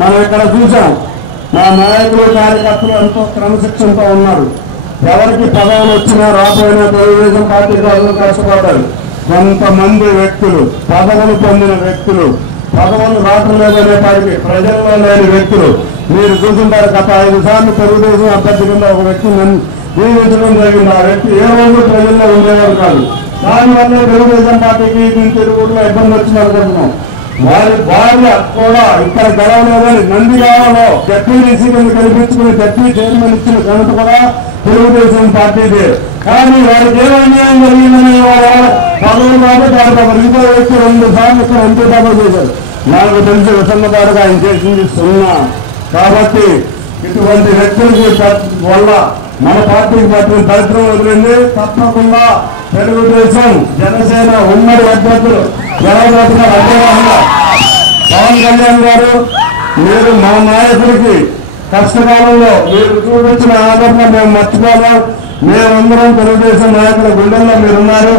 మనం ఇక్కడ చూసాం మా నాయకులు కార్యకర్తలు ఎంతో క్రమశిక్షణతో ఉన్నారు. ఎవరికి పదవులు వచ్చినా రాకపోయినా తెలుగుదేశం పార్టీ వాళ్ళు కష్టపడ్డారు. కొంతమంది వ్యక్తులు పదవులు పొందిన వ్యక్తులు పదవులు రావటం లేదనే పాటికి ప్రజల్లో లేని వ్యక్తులు మీరు చూసుంటారు. గత 5 సార్లు తెలుగుదేశం అభ్యర్థి కింద ఒక వ్యక్తిని నియమించడం జరిగింది. ఆ వ్యక్తి ఏ రోజు ప్రజల్లో ఉండేవారు కాదు. దానివల్ల తెలుగుదేశం పార్టీకి తిరుగుడులో ఇబ్బంది వచ్చింది అనుకుంటున్నాం. వారి భార్య కూడా ఇక్కడ గెలవలేదని నందిగామలో డెప్యూటీ కింద కల్పించుకుని డెప్యూటీ చైర్మన్ ఇచ్చిన ఘనత కూడా తెలుగుదేశం పార్టీదే. కానీ వారికి ఏ అన్యాయం జరిగిందని పదవులు కాబట్టి ఇంకో వ్యక్తి 2 సార్లు ఇక్కడ ఎంపీ దాఖలు చేశారు. నాకు తెలిసి విసన్నదారుగా ఆయన చేసింది 0. కాబట్టి ఇటువంటి వ్యక్తులకి వల్ల మన పార్టీకి పట్టిన దరిద్రం వదిలింది. తప్పకుండా తెలుగుదేశం జనసేన ఉమ్మడి అభ్యర్థులు జనగలుగుతున్నారు. అదేవిధంగా పవన్ కళ్యాణ్ గారు మీరు మా నాయకుడికి కష్టకాలంలో మీరు చూపించిన ఆదరణ మేము మర్చిపోలేం. మేమందరం తెలుగుదేశం నాయకుల గుండెల్లో మీరున్నారు.